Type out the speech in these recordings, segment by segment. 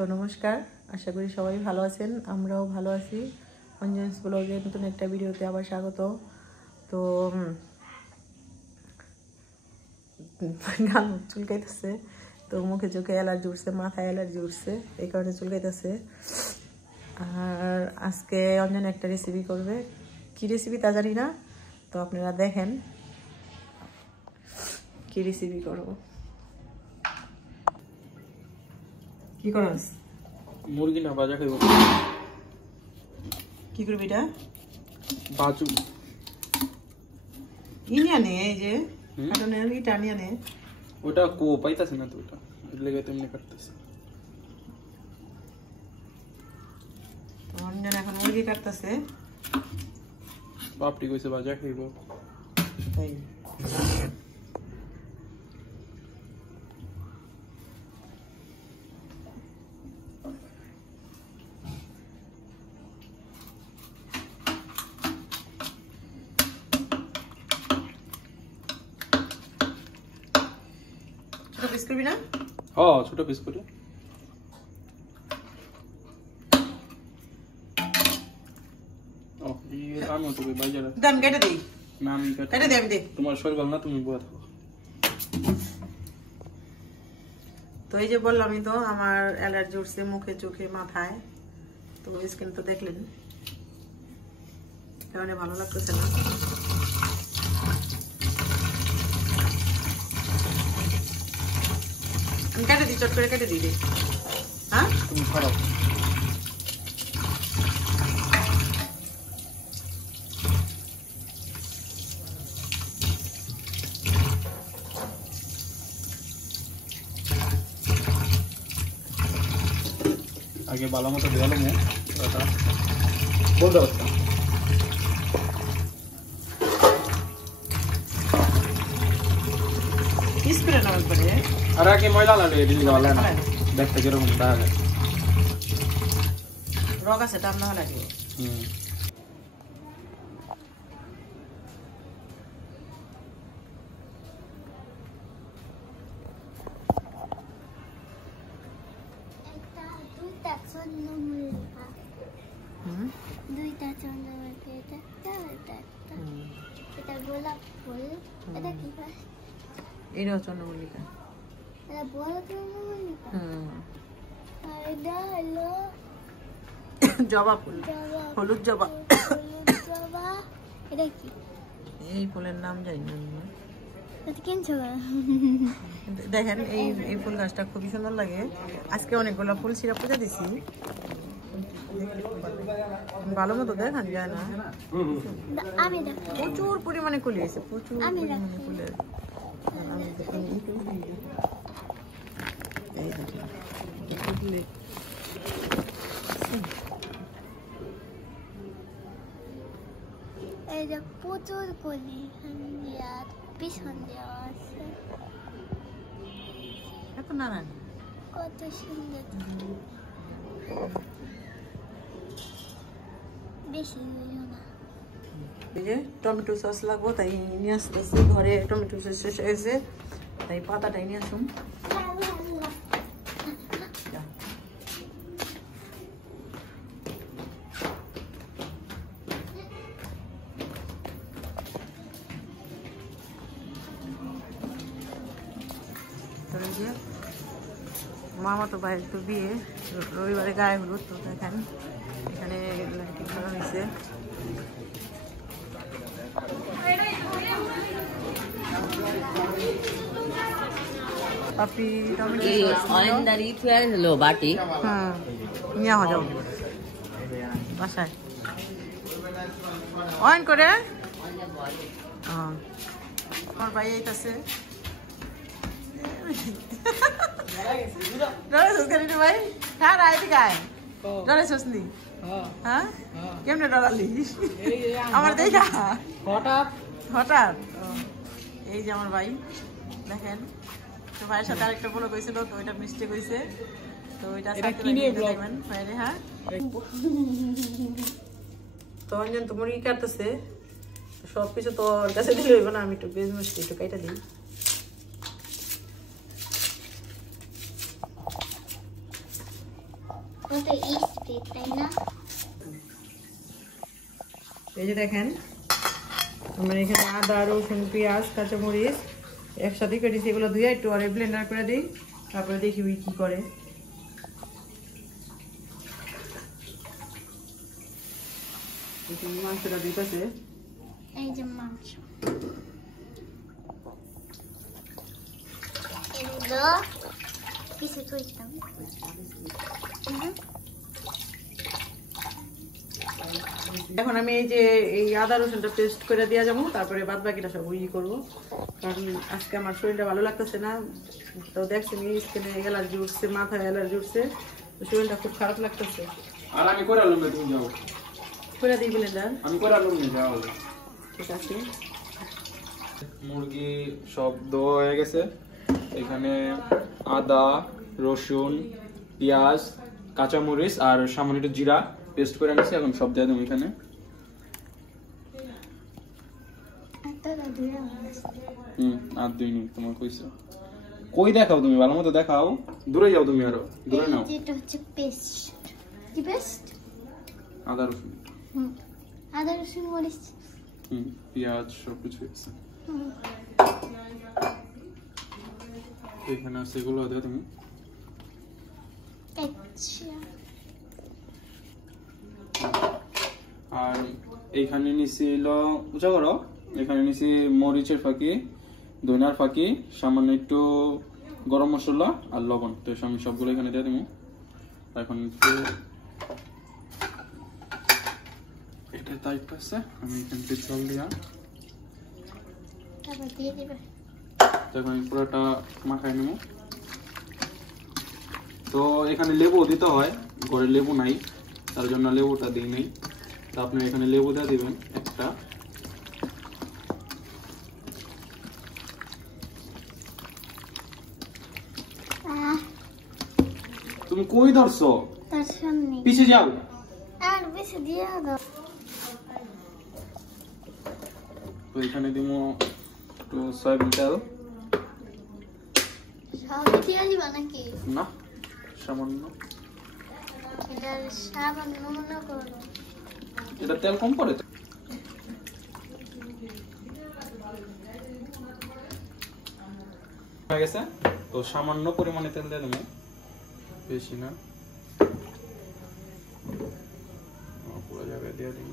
তো নমস্কার, আশা করি সবাই ভালো আছেন, আমরাও ভালো আছি। অঞ্জনস ব্লগের নতুন একটা ভিডিওতে আবার স্বাগত। তো গাল চুলকাইতেছে, তো মুখে চোখে অ্যালার্জি উঠছে, মাথায় অ্যালার্জি উঠছে, এই কারণে চুলকাইতেছে। আর আজকে অঞ্জন একটা রেসিপি করবে, কি রেসিপি তা জানি না, তো আপনারা দেখেন কি রেসিপি করবো। কি করস? মুরগি না ভাজা খাইব। কি করবি এটা? বাজু ইনিয়া নে, এই যে কাটনের ইটা নিয়ে নে। ওটা কো পাইতাছ না তো, ওটা লেগে তেমনি কাটতেছে। অঞ্জন এখন মুরগি কাটতেছে। বাপটি কইছে ভাজা খাইব। তাই ছোট পিস করবি না? হ্যাঁ, ছোট পিস করে। ও এই রান্না তো ভাজা না। দাম কেটে দেই না আমি কেটে দে, আমি দে। তোমার শরীর ভালো না, তুমি বয়া থাকো। তো এই যে বললামই তো, আমার অ্যালার্জি উঠছে মুখে চোখে মাথায়। তো স্কিন তো দেখলেন, কারণে ভালো লাগতেছে না। আমি কেটে দিই, চট করে কেটে দিই রে। হ্যাঁ তুমি খারাপ। আগে ভালো মতো দেওয়ালো মুখ ওটা বলতে পারতাম। পিস করে নেওয়ার পরে আর আগে ময়লা লাগে দিলি ভালো না, দেখতে যেরকম দাঁড়ালে রগ আছে, টান না লাগে। দুইটা চন্দ্রমল্লিকা, এটা গোলাপ ফুল, এটা কি গাছ? এটাও চন্দ্রমল্লিকা। এটা বড় চন্দ্রমল্লিকা। আর এটা হলো জবা ফুল, হলুদ জবা। হলুদ জবা। এটা কি? এই ফুলের নাম জানি না। এটা কিনছো? দেখেন এই ফুল গাছটা খুবই সুন্দর লাগে। আজকে অনেকগুলো ফুল ছিঁড়া পূজা দিছি, ভালো মতো দেখান যায় না। আমি দেখো প্রচুর পরিমাণে কুলি হয়েছে, প্রচুর আমি পরিমাণে ফুলের। এই যে প্রচুর কলি পিছন দেওয়া আছে, এত নারায়ণ কত সুন্দর। বেশি না। এই যে টমেটো সস লাগবো, তাই নিয়ে আসতেছি। ঘরে টমেটো সস শেষ হয়ে গেছে, তাই পাতাটাই নিয়ে আসুন। মামা তো ভাইয়ের তো বিয়ে, রবিবারে গায়ে হলুদ। তো দেখেন এখানে লাইটিং করা হয়েছে। পাপি টমেটো বাটি নিয়ে যাও বাসায় অন করে। আমার ভাই এইটাছে ভাই, হ্যাঁ রাইট গায়ে ডরাইছিস নি? হ্যাঁ কেমনে ডরালি আমার দেখা হঠাৎ হঠাৎ? এই যে আমার ভাই দেখেন, তো ভাইয়ের সাথে আরেকটা বলে কইছিল, তো ওইটা মিস্টেক হয়েছে। তো ওইটা দেখবেন বাইরে। হ্যাঁ তো অঞ্জন তো মুরগি কাটতেছে, সবকিছু তো ওর কাছে দিলে হইব না, আমি একটু পেঁয়াজ মিষ্টি একটু কাইটা দিই। তো স্পিড তাই না? এই যে দেখেন আমরা এখানে আদা রসুন পেঁয়াজ কাঁচামরিচ একসাথে কেটেছি, এগুলো ধুয়ে একটু আর ব্লেন্ডার করে দিই, তারপরে দেখি ওই কি করে। মাংসটা দিতেছে, এই যে মাংস এগুলো কিছু তুইতাম। এখন আমি এই যে এই আদা রসুনটা পেস্ট করে দিয়ে যাবো, তারপরে বাদ বাকিটা সব উই করবো, কারণ আজকে আমার শরীরটা ভালো লাগতেছে না। তো দেখছেন স্কিনে অ্যালার্জি উঠছে, মাথায় অ্যালার্জি উঠছে, তো শরীরটা খুব খারাপ লাগতেছে। আর আমি করে আলুম, তুমি যাও করে দিই ব্লেন্ডার, আমি করে আলুম, যাও। ঠিক আছে। মুরগি সব ধোয়া হয়ে গেছে। এখানে আদা রসুন পেঁয়াজ কাঁচামরিচ আর সামান্য একটু জিরা পেস্ট করে নিয়েছি, এখন সব দিয়ে দেবো এখানে। আর 2 মিনিট তোমার কইছো, কই দেখাও তুমি, ভালো মতো দেখাও, দূরে যাও তুমি, আরো দূরে নাও। এটা হচ্ছে পেস্ট, কি পেস্ট? আদা রসুন, আদা রসুন মরিচ, পেঁয়াজ সবকিছু আছে এখানে, সেগুলো দেও তুমি। আচ্ছা, আর এইখানে নিচে এলো উঁচা করো, এখানে নিচে মরিচের ফাঁকি, ধনিয়ার ফাঁকি, সামান্য একটু গরম মশলা আর লবণ, তো আমি সবগুলো এখানে দিয়ে দেবো। এখন একটু এটা টাইট আছে, আমি এখান থেকে জল দিয়া তারপর দিয়ে দিবে। এখন পুরোটা মাখাই নেব। তো এখানে লেবু দিতে হয়, ঘরে লেবু নাই, তার জন্য লেবুটা দিই নাই, তো আপনি এখানে লেবু দিয়ে দিবেন একটা। তুমি কই ধরছো? তার সামনে পিছে যাও, আর বেশি দিয়ে দাও। তো এখানে দিব একটু সয়াবিন তেল। সব দিয়ে দিবা নাকি? না, সামান্য। এটা সাবান মনে করো, এটা তেল কম পড়ে তো। হয়ে গেছে, তো সামান্য পরিমাণে তেল দিয়ে দেবো, বেশি না, পুরো জায়গায় দিয়ে দিই।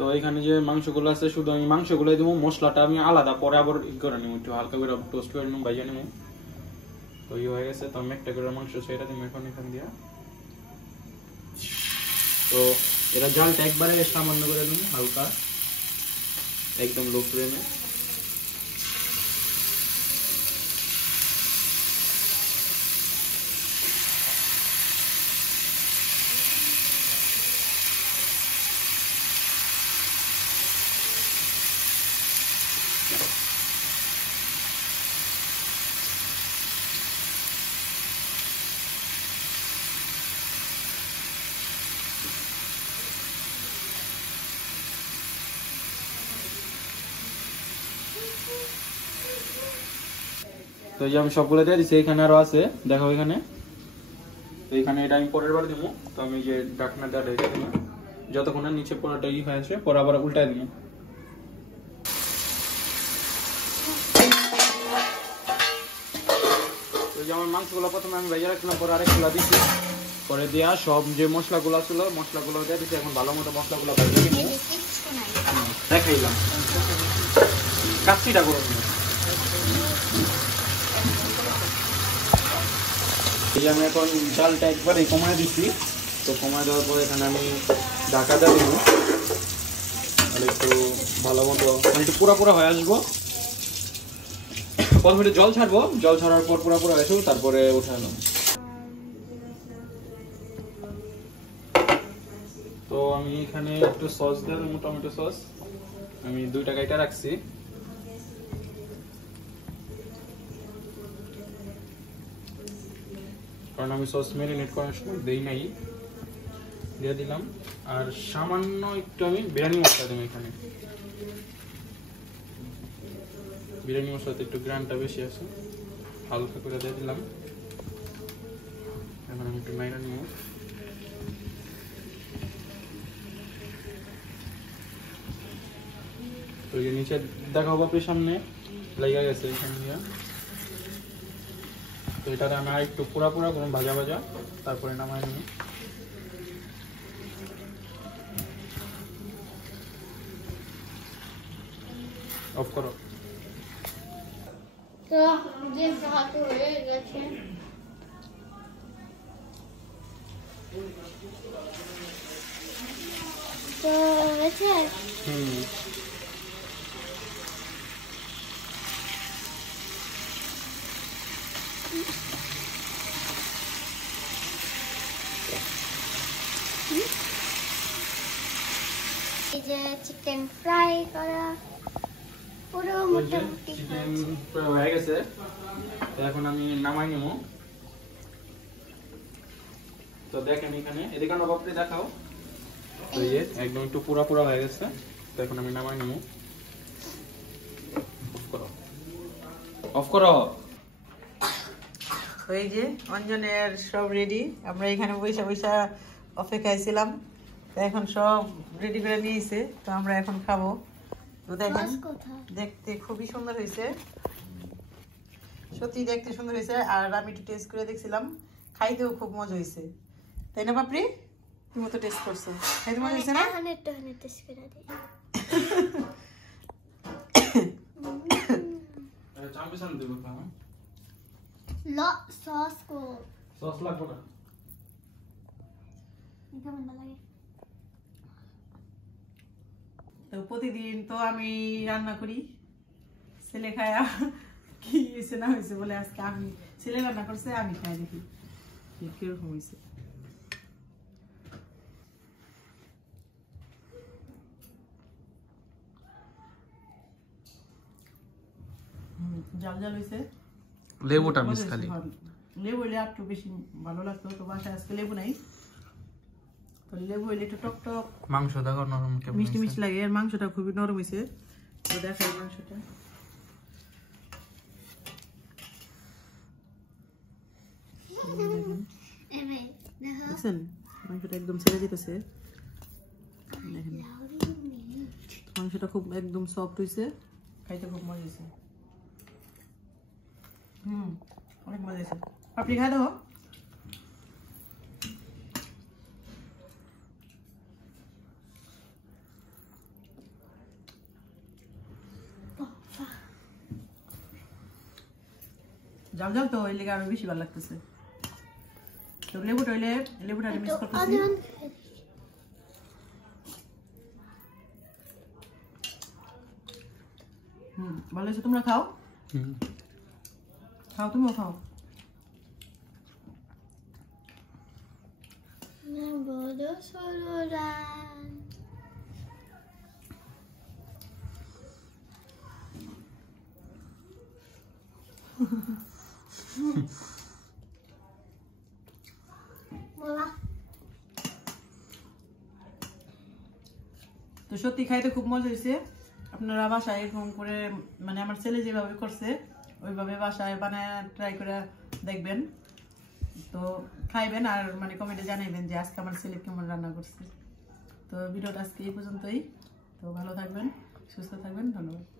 তো এখানে যে মাংসগুলো আছে, শুধু আমি মাংসগুলো দেবো, মশলাটা আমি আলাদা পরে আবার করে নেবো, একটু হালকা করে টোস্ট করে নেবো, ভাইজা নেবো। তো হয়ে গেছে, তো আমি একটা করে মাংস ছেড়ে দিব এখন এখান দিয়া। তো এটা জালটা একবারে সামান্য করে দিন, হালকা, একদম লো ফ্লেমে। তো এই যে আমি সবগুলো দিয়ে দিচ্ছি, এখানে আরো আছে, দেখো এখানে। তো এখানে এটা আমি পরের বার দিব, তো আমি যে ঢাকনাটা রেখে দিলাম, যতক্ষণ না নিচে পোড়াটা ই হয়ে আসে, পরে আবার উল্টায় দিব। তো যে আমার মাংসগুলো প্রথমে আমি ভেজে রাখলাম, পরে আরেকগুলো দিচ্ছি, পরে দেওয়া সব যে মশলাগুলো ছিল মশলাগুলো দিয়ে দিচ্ছি। এখন ভালো মতো মশলাগুলো ভেজে নিব, দেখাইলাম কাচ্চিটা করে নিব। এই যে আমি এখন চালটা একবারে কমায় দিচ্ছি, তো কমায় দেওয়ার পরে এখানে আমি ঢাকাটা দেবো, আর একটু ভালো মতো একটু পুরা হয়ে আসবো। প্রথমে একটু জল ছাড়বো, জল ছাড়ার পর পুরা আসবো, তারপরে উঠানো। তো আমি এখানে একটু সস দিয়ে দেবো, টমেটো সস, আমি 2 টাকা এটা রাখছি। কারণ আমি সস ম্যারিনেট করার সময় দেই নাই, দিয়ে দিলাম। আর সামান্য একটু আমি বিরিয়ানি মশলা দিলাম এখানে। বিরিয়ানি মশলাতে একটু গ্রানটা বেশি আছে, হালকা করে দিয়ে দিলাম। এখন আমি একটু নাইরা নিব। তো এই নিচে দেখাবো বাপের সামনে লেগে গেছে এখান দিয়ে। তো এটাতে আমি আর একটু পুরা পুরা কোনো ভাজা ভাজা, তারপরে নামাই নিই। অফ করো। তো যে ভাত হয়ে গেছে, তো হয়েছে। এই যে চিকেন ফ্রাই করা পুরো মোটামুটি চিকেন হয়ে গেছে। তো এখন আমি নামাই নেব। তো দেখেন এখানে, এদিকে বাপরে দেখাও। তো এই একদম একটু পুরা পুরা হয়ে গেছে। তো এখন আমি নামাই নেব। অফ করো। এই যে অঞ্জনের সব রেডি, আমরা এখানে বৈশা বৈশা অপেক্ষায় ছিলাম। তো এখন সব রেডি করে নিয়েছে, তো আমরা এখন খাবো। তো দেখেন দেখতে খুবই সুন্দর হয়েছে, সত্যি দেখতে সুন্দর হয়েছে। আর আমি একটু টেস্ট করে দেখছিলাম, খাইতেও খুব মজা হয়েছে, তাই না বাপরি? তুমি তো টেস্ট করছো, খাইতে মজা হয়েছে না? টেস্ট করে দিই। চামপিসান দেব না, সস কো সস লাগবে না। কেমন লাগে? তো প্রতিদিন তো আমি রান্না করি, ছেলে খায়া কি হয়েছে না হয়েছে বলে আজকে আমি, ছেলে রান্না করছে আমি খাই, দেখি কিরকম হয়েছে। জাল জাল হয়েছে, লেবুটা মিস খালি। লেবু হইলে একটু বেশি ভালো লাগতো, তো বাসায় আজকে লেবু নাই। তো লেবু হইলে একটু টক টক, মাংস দেখো নরম কেমন, মিষ্টি মিষ্টি লাগে। আর মাংসটা খুবই নরম হয়েছে। তো দেখাই মাংসটা, দেখছেন মাংসটা একদম ছেড়ে যেতেছে। মাংসটা খুব একদম সফট হয়েছে, খাইতে খুব মজা হয়েছে। অনেক মজা হয়েছে। আপনি খাই দেবো। জাল জাল তো, এই লেগে আরো বেশি ভালো লাগতেছে। তো লেবুটা হইলে লেবুটা মিক্স করতেছি। ভালো হয়েছে, তোমরা খাও। খাও, তুমিও খাও। তো সত্যি খাইতে খুব মজা হয়েছে। আপনারা বাসায় এরকম করে, মানে আমার ছেলে যেভাবে করছে ওইভাবে বাসায় বানায় ট্রাই করে দেখবেন, তো খাইবেন। আর মানে কমেন্টে জানাইবেন যে আজকে আমার ছেলে কেমন রান্না করছে। তো ভিডিওটা আজকে এই পর্যন্তই। তো ভালো থাকবেন, সুস্থ থাকবেন, ধন্যবাদ।